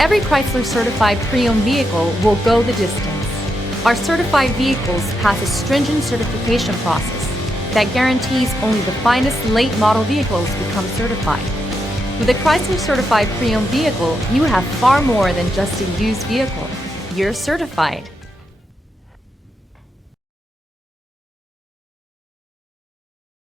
Every Chrysler certified pre-owned vehicle will go the distance. Our certified vehicles pass a stringent certification process that guarantees only the finest late model vehicles become certified. With a Chrysler certified pre-owned vehicle, you have far more than just a used vehicle. You're certified.